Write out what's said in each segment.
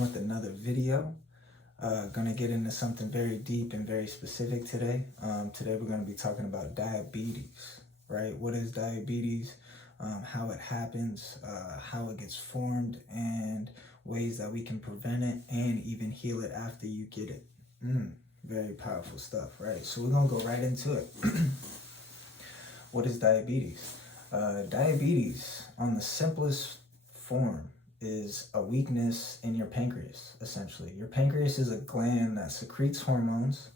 With another video. Gonna get into something very deep and very specific today. Today we're gonna be talking about diabetes, right? What is diabetes, how it happens, how it gets formed, and ways that we can prevent it and even heal it after you get it. Very powerful stuff, right? So we're gonna go right into it. What is diabetes? Diabetes, on the simplest form, is a weakness in your pancreas, essentially. Your pancreas is a gland that secretes hormones.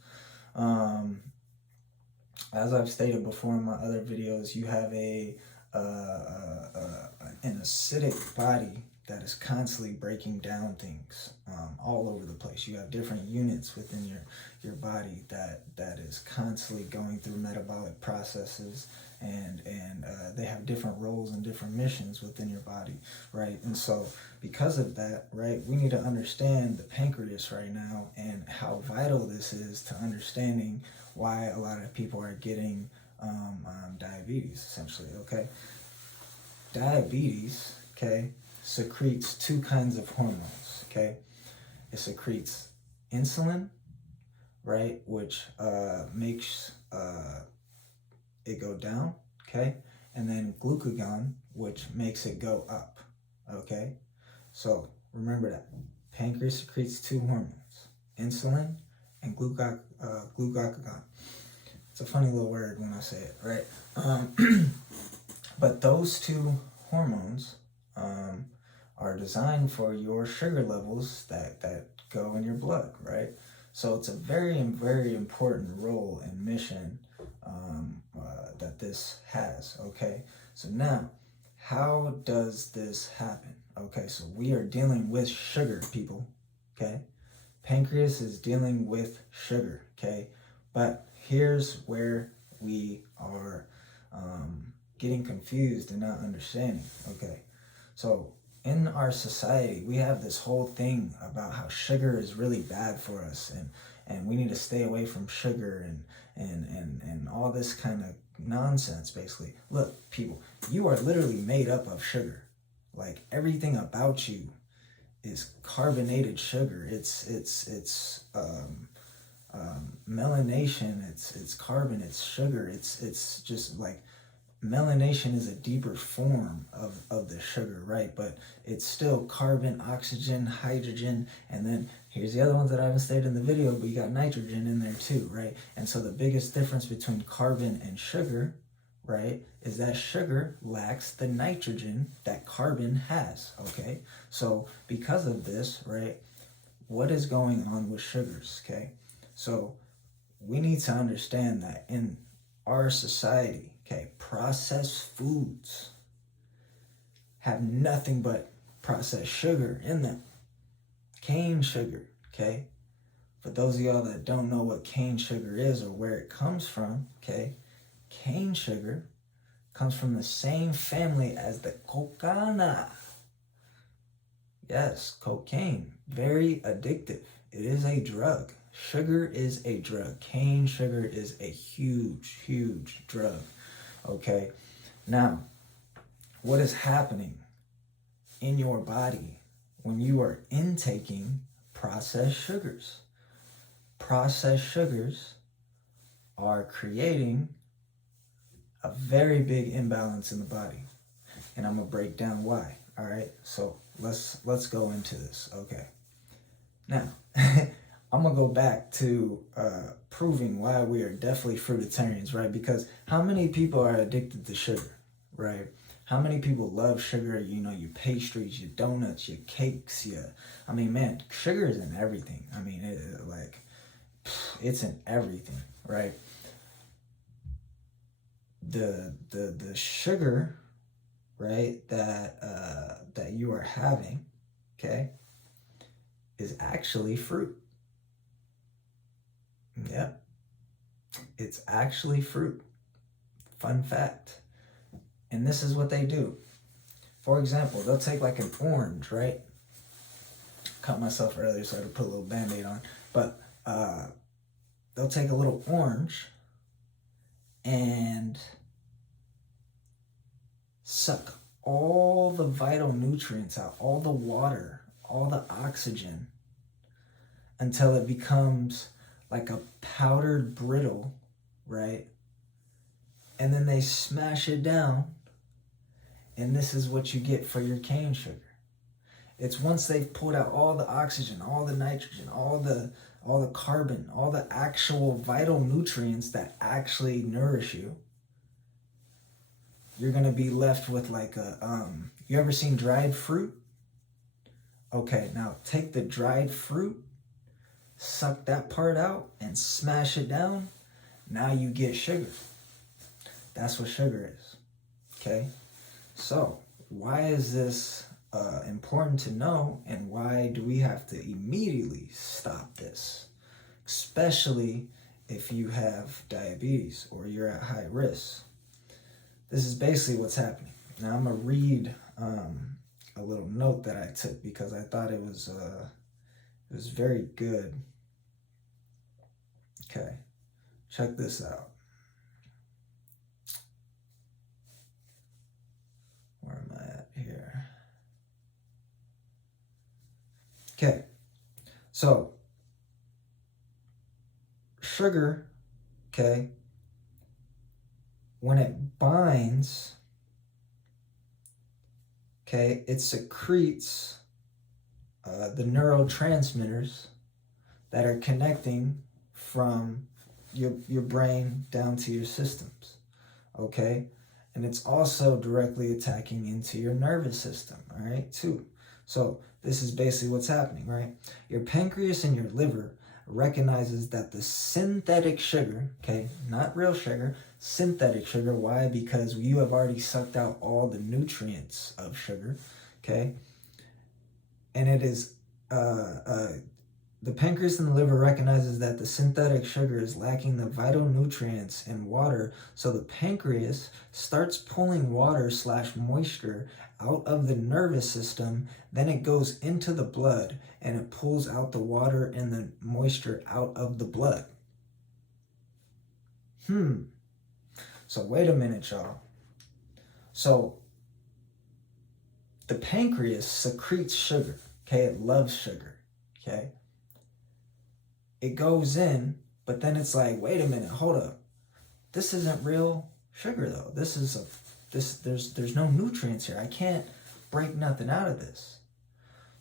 As I've stated before in my other videos, you have an acidic body that is constantly breaking down things all over the place. You have different units within your body that is constantly going through metabolic processes, and they have different roles and different missions within your body, right? And so because of that, right, we need to understand the pancreas right now and how vital this is to understanding why a lot of people are getting diabetes, essentially, okay? Diabetes, okay, secretes two kinds of hormones, okay? It secretes insulin, right, which makes it go down, okay? And then glucagon, which makes it go up, okay? So remember that. Pancreas secretes two hormones, insulin and glucagon. It's a funny little word when I say it, right? But those two hormones are designed for your sugar levels that go in your blood, right? So it's a very, very important role and mission that this has, okay? So now, how does this happen? Okay, so we are dealing with sugar, people, okay? Pancreas is dealing with sugar, okay? But here's where we are getting confused and not understanding, okay? So in our society, we have this whole thing about how sugar is really bad for us, and we need to stay away from sugar and all this kind of nonsense, basically. Look, people, you are literally made up of sugar. Like, everything about you is carbonated sugar. It's melanation, it's carbon, it's sugar. It's just like, melanation is a deeper form of the sugar, right? But it's still carbon, oxygen, hydrogen, and then here's the other ones that I haven't stated in the video, but you got nitrogen in there too, right? And so the biggest difference between carbon and sugar, right, is that sugar lacks the nitrogen that carbon has, okay? So because of this, right, what is going on with sugars, okay? So we need to understand that in our society, okay, processed foods have nothing but processed sugar in them. Cane sugar, okay? For those of y'all that don't know what cane sugar is or where it comes from, okay, cane sugar comes from the same family as the cocaine. Yes, cocaine, very addictive. It is a drug. Sugar is a drug. Cane sugar is a huge, huge drug. Okay, now, what is happening in your body when you are intaking processed sugars? Processed sugars are creating a very big imbalance in the body, and I'm gonna break down why. All right, so let's go into this. Okay, now I'm gonna go back to proving why we are definitely fruitarians, right? Because how many people are addicted to sugar, right? How many people love sugar? You know, your pastries, your donuts, your cakes, I mean, man, sugar is in everything. I mean, it's in everything, right? The sugar, right, that you are having, okay, is actually fruit. Yep, it's actually fruit. Fun fact. And this is what they do. For example, they'll take like an orange, right? Cut myself earlier, so I had to put a little Band-Aid on. But they'll take a little orange and suck all the vital nutrients out, all the water, all the oxygen until it becomes like a powdered brittle, right? And then they smash it down, and this is what you get for your cane sugar. It's once they've pulled out all the oxygen, all the nitrogen, all the carbon, all the actual vital nutrients that actually nourish you, you're gonna be left with like a, you ever seen dried fruit? Okay, now take the dried fruit, suck that part out and smash it down. Now you get sugar. That's what sugar is, okay? So why is this important to know, and why do we have to immediately stop this? Especially if you have diabetes or you're at high risk. This is basically what's happening. Now I'm gonna read a little note that I took because I thought it was very good. Okay, check this out. Where am I at here? Okay, so sugar, okay, when it binds, okay, it secretes the neurotransmitters that are connecting from your brain down to your systems, okay? And it's also directly attacking into your nervous system, all right, too. So this is basically what's happening, right? Your pancreas and your liver recognizes that the synthetic sugar, okay, not real sugar, synthetic sugar. Why? Because you have already sucked out all the nutrients of sugar, okay? And it is, the pancreas and the liver recognizes that the synthetic sugar is lacking the vital nutrients in water, so the pancreas starts pulling water / moisture out of the nervous system. Then it goes into the blood and it pulls out the water and the moisture out of the blood. So wait a minute, y'all. So the pancreas secretes sugar, okay? It loves sugar, okay? It goes in, but then it's like, wait a minute, hold up. This isn't real sugar though. There's no nutrients here. I can't break nothing out of this.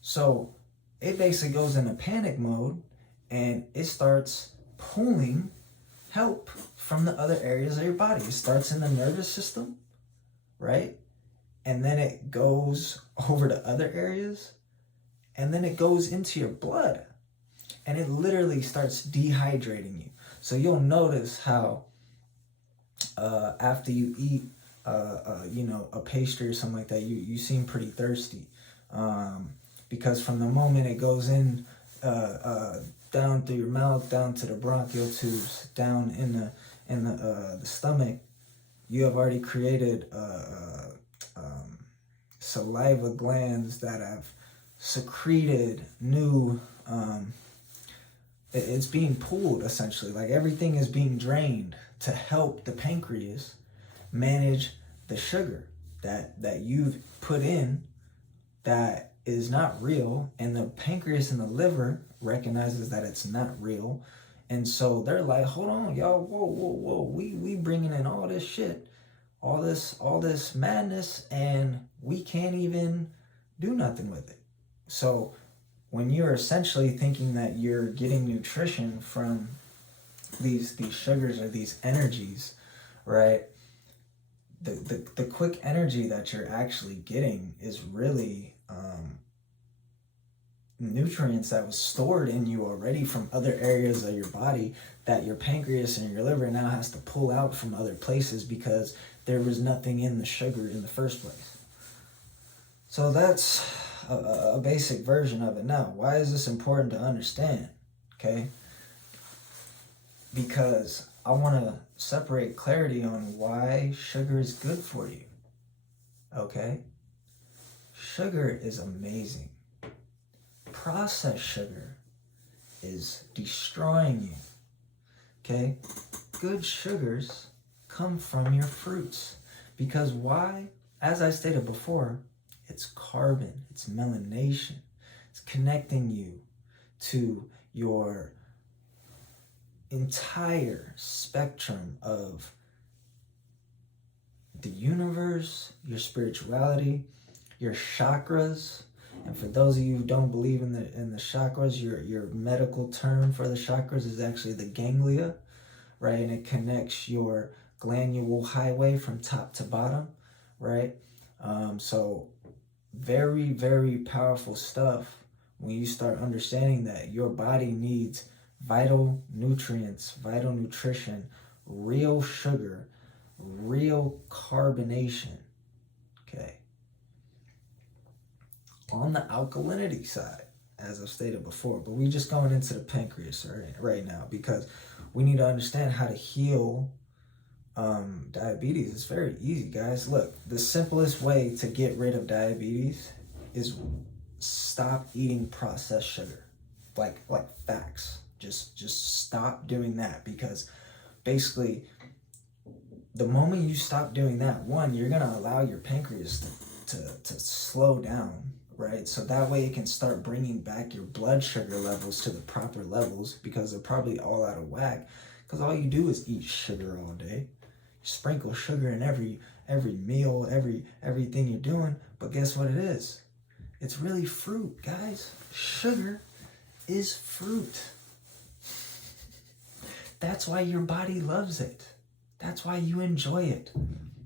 So it basically goes into panic mode and it starts pulling help from the other areas of your body. It starts in the nervous system, right? And then it goes over to other areas, and then it goes into your blood. And it literally starts dehydrating you. So you'll notice how after you eat, a pastry or something like that, you seem pretty thirsty, because from the moment it goes in, down through your mouth, down to the bronchial tubes, down in the stomach, you have already created saliva glands that have secreted new. It's being pulled, essentially, like everything is being drained to help the pancreas manage the sugar that you've put in that is not real, and the pancreas and the liver recognizes that it's not real, and so they're like, hold on, y'all, whoa, we bringing in all this shit, all this madness, and we can't even do nothing with it. So when you're essentially thinking that you're getting nutrition from these sugars or these energies, right? The quick energy that you're actually getting is really nutrients that was stored in you already from other areas of your body that your pancreas and your liver now has to pull out from other places because there was nothing in the sugar in the first place. So that's a basic version of it. Now, why is this important to understand? Okay? Because I want to separate clarity on why sugar is good for you. Okay? Sugar is amazing. Processed sugar is destroying you. Okay? Good sugars come from your fruits. Because why? As I stated before, it's carbon, it's melanation, It's connecting you to your entire spectrum of the universe, your spirituality, your chakras. And for those of you who don't believe in the chakras, your medical term for the chakras is actually the ganglia, right? And it connects your glandular highway from top to bottom, right? So very, very powerful stuff when you start understanding that your body needs vital nutrients, vital nutrition, real sugar, real carbonation, okay? On the alkalinity side, as I've stated before, but we're just going into the pancreas right now because we need to understand how to heal diabetes. It's very easy, guys. Look, the simplest way to get rid of diabetes is stop eating processed sugar. Like facts. Just stop doing that, because basically the moment you stop doing that, one, you're gonna allow your pancreas to slow down, right? So that way it can start bringing back your blood sugar levels to the proper levels, because they're probably all out of whack, because all you do is eat sugar all day. Sprinkle sugar in every meal, everything you're doing. But guess what it is? It's really fruit, guys. Sugar is fruit. That's why your body loves it. That's why you enjoy it.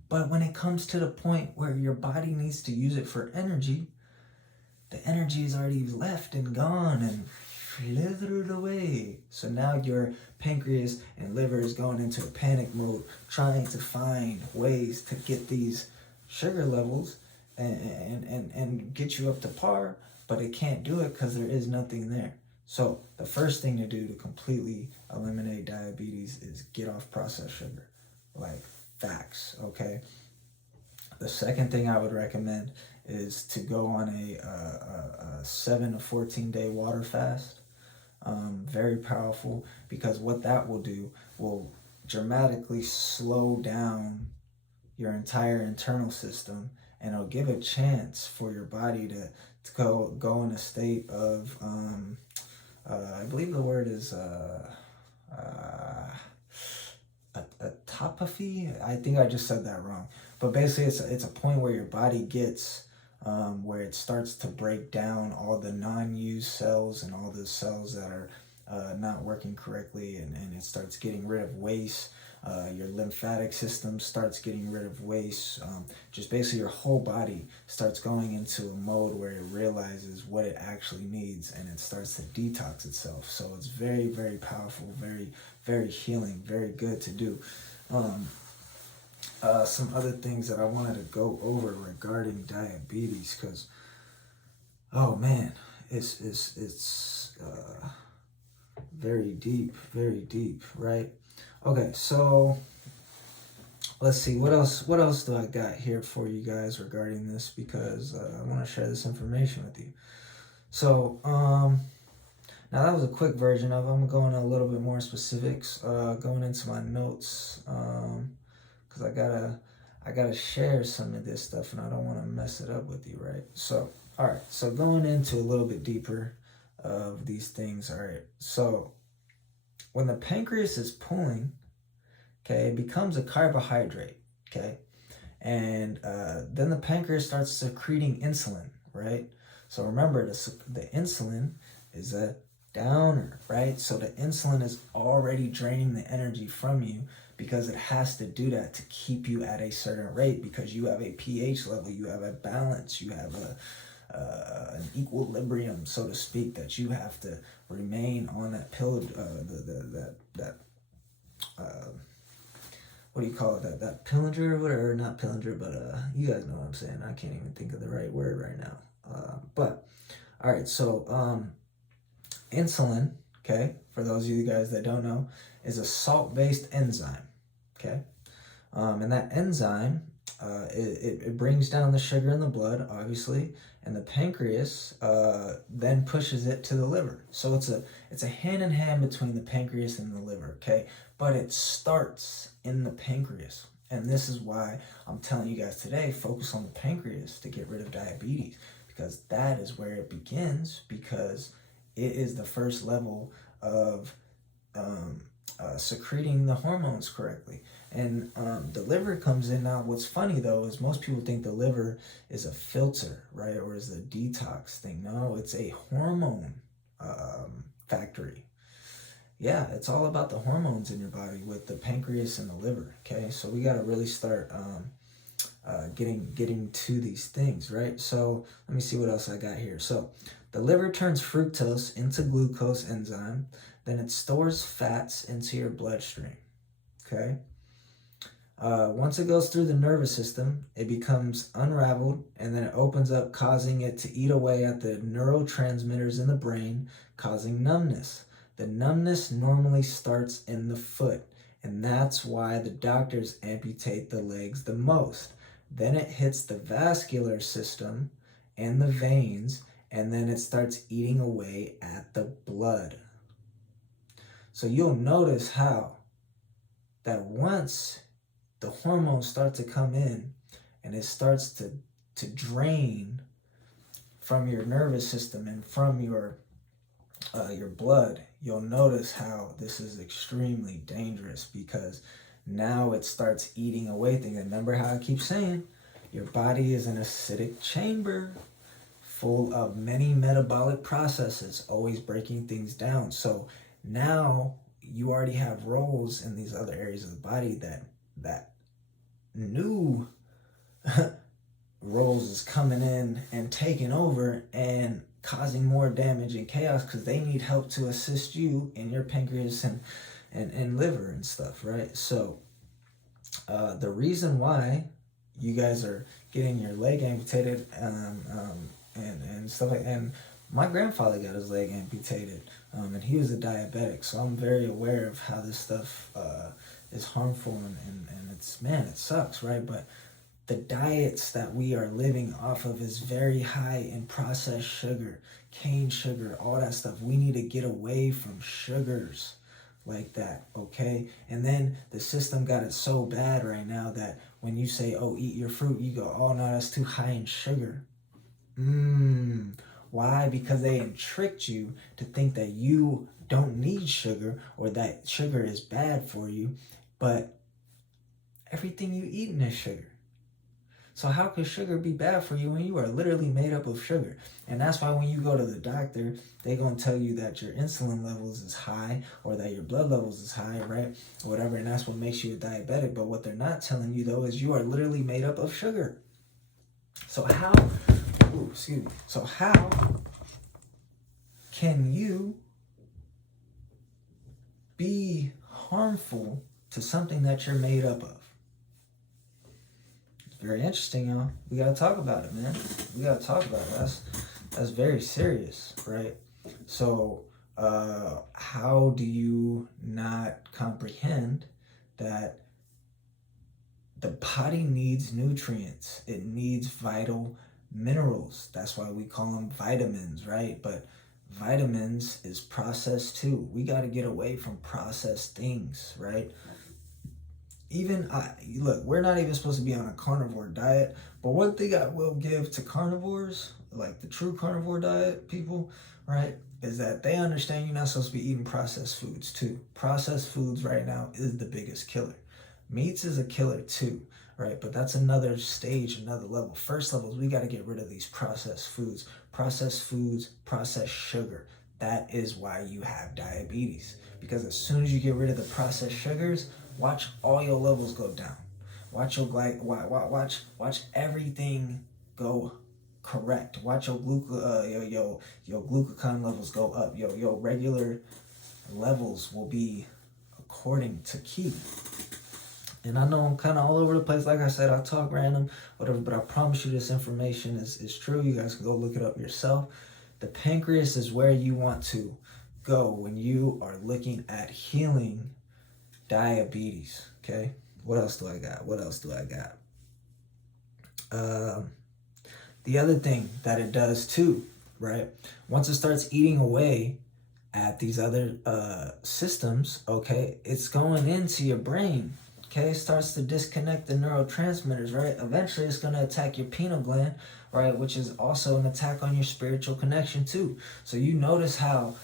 But when it comes to the point where your body needs to use it for energy, the energy is already left and gone and slithered away. So now your pancreas and liver is going into a panic mode, trying to find ways to get these sugar levels and get you up to par, but it can't do it because there is nothing there. So the first thing to do to completely eliminate diabetes is get off processed sugar. Like, facts, okay? The second thing I would recommend is to go on a 7 to 14 day water fast. Very powerful, because what that will do will dramatically slow down your entire internal system, and it'll give a chance for your body to go in a state of I believe the word is autophagy. I think I just said that wrong, but basically it's a point where your body gets where it starts to break down all the non-used cells and all the cells that are not working correctly, and it starts getting rid of waste. Your lymphatic system starts getting rid of waste. Just basically your whole body starts going into a mode where it realizes what it actually needs, and it starts to detox itself. So it's very, very powerful, very, very healing, very good to do. Some other things that I wanted to go over regarding diabetes, because oh man, it's very deep, right? Okay, so let's see, what else do I got here for you guys regarding this, because I want to share this information with you. So now that was a quick version of it. I'm going a little bit more specifics, going into my notes, because I gotta share some of this stuff, and I don't want to mess it up with you, right? So all right, so going into a little bit deeper of these things. All right, so when the pancreas is pulling, okay, it becomes a carbohydrate, okay, and then the pancreas starts secreting insulin, right? So remember, the insulin is a downer, right? So the insulin is already draining the energy from you, because it has to do that to keep you at a certain rate, because you have a pH level, you have a balance, you have an equilibrium, so to speak, that you have to remain on that pill, what do you call it, that Pillinger, whatever, not Pillinger, but you guys know what I'm saying. I can't even think of the right word right now. But all right, so insulin, okay, for those of you guys that don't know, is a salt-based enzyme, okay, and that enzyme it brings down the sugar in the blood, obviously, and the pancreas then pushes it to the liver. So it's a hand in hand between the pancreas and the liver, okay? But it starts in the pancreas. And this is why I'm telling you guys today, focus on the pancreas to get rid of diabetes, because that is where it begins, because it is the first level of secreting the hormones correctly. And the liver comes in. Now, what's funny though is most people think the liver is a filter, right, or is a detox thing. No, it's a hormone factory. Yeah, it's all about the hormones in your body with the pancreas and the liver. Okay, so we got to really start getting to these things, right? So let me see what else I got here. So the liver turns fructose into glucose enzyme, then it stores fats into your bloodstream. Okay. Once it goes through the nervous system, it becomes unraveled, and then it opens up, causing it to eat away at the neurotransmitters in the brain, causing numbness. The numbness normally starts in the foot, and that's why the doctors amputate the legs the most. Then it hits the vascular system and the veins, and then it starts eating away at the blood. So you'll notice how that once the hormones start to come in and it starts to drain from your nervous system and from your blood, you'll notice how this is extremely dangerous, because now it starts eating away things. Remember how I keep saying your body is an acidic chamber full of many metabolic processes, always breaking things down. So now you already have roles in these other areas of the body that new roles is coming in and taking over and causing more damage and chaos, because they need help to assist you in your pancreas and liver and stuff, right? So the reason why you guys are getting your leg amputated and stuff like, and my grandfather got his leg amputated, and he was a diabetic, so I'm very aware of how this stuff is harmful, and it's, man, it sucks, right? But the diets that we are living off of is very high in processed sugar, cane sugar, all that stuff. We need to get away from sugars like that, okay? And then the system got it so bad right now that when you say, oh, eat your fruit, you go, oh no, that's too high in sugar. Why? Because they tricked you to think that you don't need sugar, or that sugar is bad for you, but everything you eat is sugar. So how could sugar be bad for you when you are literally made up of sugar? And that's why when you go to the doctor, they're going to tell you that your insulin levels is high, or that your blood levels is high, right? Or whatever, and that's what makes you a diabetic. But what they're not telling you, though, is you are literally made up of sugar. So how can you be harmful to something that you're made up of? It's very interesting, y'all. We gotta talk about it, man. We gotta talk about it. That's very serious, right? So how do you not comprehend that the body needs nutrients? It needs vital minerals. That's why we call them vitamins, right? But vitamins is processed too. We got to get away from processed things, right? Look, we're not even supposed to be on a carnivore diet, but one thing I will give to carnivores, like the true carnivore diet people, right, is that they understand you're not supposed to be eating processed foods too. Processed foods right now is the biggest killer. Meats is a killer too, right? But that's another stage, another level. First level is we got to get rid of these processed foods, processed sugar. That is why you have diabetes. Because as soon as you get rid of the processed sugars, watch all your levels go down. Watch your watch everything go correct. Watch your glucagon levels go up. Your regular levels will be according to key. And I know I'm kind of all over the place. Like I said, I talk random, whatever, but I promise you this information is true. You guys can go look it up yourself. The pancreas is where you want to go when you are looking at healing diabetes, okay? What else do I got? The other thing that it does too, right? Once it starts eating away at these other systems, okay, it's going into your brain. Okay, it starts to disconnect the neurotransmitters, right? Eventually, it's going to attack your pineal gland, right? Which is also an attack on your spiritual connection too. So you notice how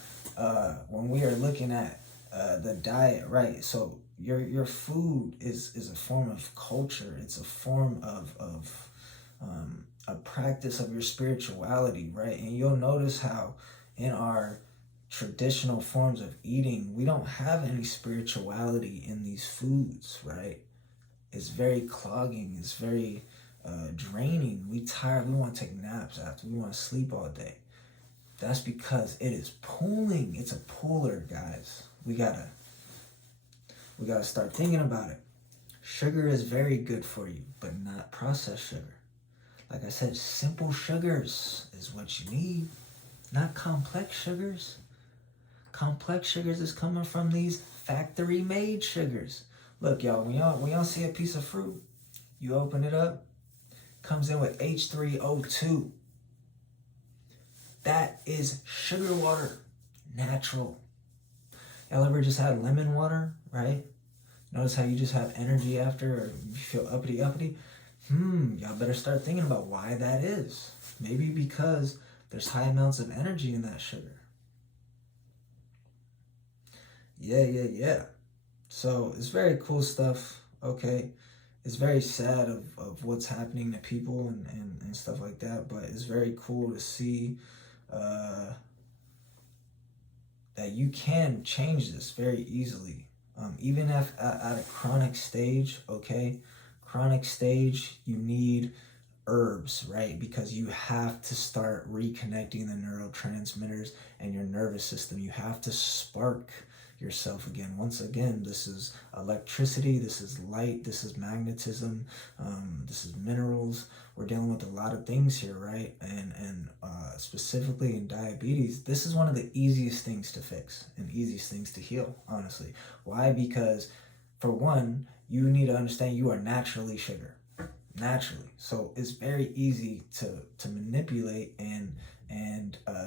when we are looking at the diet, right? So your food is a form of culture. It's a form of a practice of your spirituality, right? And you'll notice how in our traditional forms of eating, we don't have any spirituality in these foods, right? It's very clogging. It's very draining. We tired. We want to take naps after. We want to sleep all day. That's because it is pulling. It's a puller, guys. We gotta start thinking about it. Sugar is very good for you, but not processed sugar. Like I said, simple sugars is what you need, not complex sugars. Complex sugars is coming from these factory-made sugars. Look, y'all, when y'all see a piece of fruit, you open it up, comes in with H3O2. That is sugar water, natural. Y'all ever just had lemon water, right? Notice how you just have energy after, or you feel uppity. Y'all better start thinking about why that is. Maybe because there's high amounts of energy in that sugar. Yeah. So it's very cool stuff, okay? It's very sad of what's happening to people and stuff like that, but it's very cool to see that you can change this very easily. Even if at a chronic stage, okay? Chronic stage, you need herbs, right? Because you have to start reconnecting the neurotransmitters and your nervous system. You have to spark yourself again. Once again, this is electricity, this is light, this is magnetism, this is minerals. We're dealing with a lot of things here, right? And specifically in diabetes, this is one of the easiest things to fix and easiest things to heal, honestly. Why? Because for one, you need to understand you are naturally sugar. Naturally. So it's very easy to manipulate and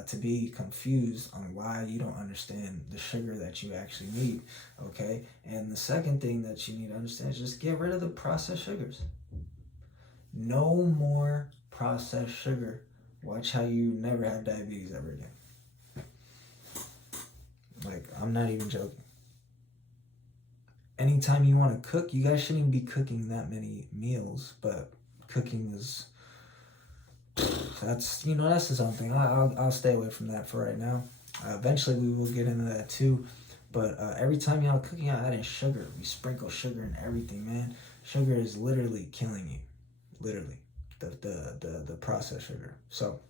to be confused on why you don't understand the sugar that you actually need, okay? And the second thing that you need to understand is just get rid of the processed sugars. No more processed sugar. Watch how you never have diabetes ever again. Like, I'm not even joking. Anytime you want to cook, you guys shouldn't even be cooking that many meals, but cooking is, that's its own thing. I'll stay away from that for right now. Eventually we will get into that too, but every time y'all cooking, y'all add in sugar. We sprinkle sugar in everything, man. Sugar is literally killing you. Literally, the processed sugar. So,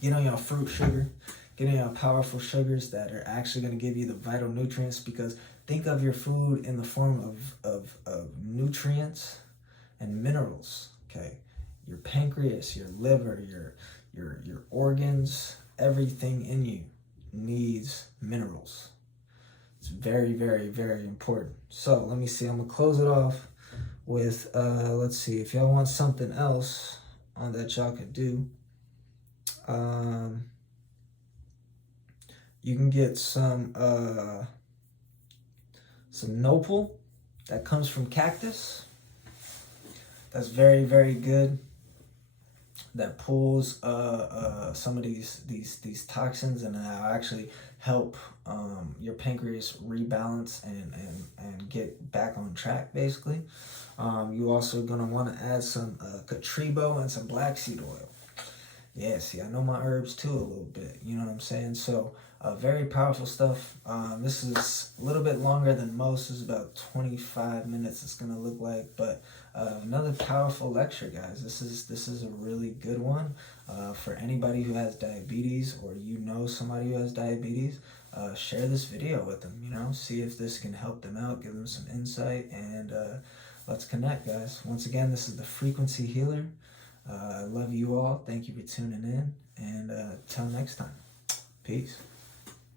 get on your fruit sugar. Get on your powerful sugars that are actually going to give you the vital nutrients, because think of your food in the form of nutrients and minerals, okay? Your pancreas, your liver, your organs, everything in you needs minerals. It's very, very, very important. So let me see. I'm going to close it off with, let's see, if y'all want something else that y'all could do, you can get some nopal that comes from cactus. That's very, very good. That pulls some of these toxins, and actually help your pancreas rebalance and get back on track, basically. You also gonna want to add some catribo and some black seed oil. Yeah, see, I know my herbs too a little bit. You know what I'm saying? So, very powerful stuff. This is a little bit longer than most. This is about 25 minutes. It's gonna look like, but another powerful lecture, guys. This is a really good one for anybody who has diabetes, or somebody who has diabetes. Share this video with them. See if this can help them out, give them some insight, and let's connect, guys. Once again, this is the Frequency Healer. I love you all. Thank you for tuning in, and till next time. Peace.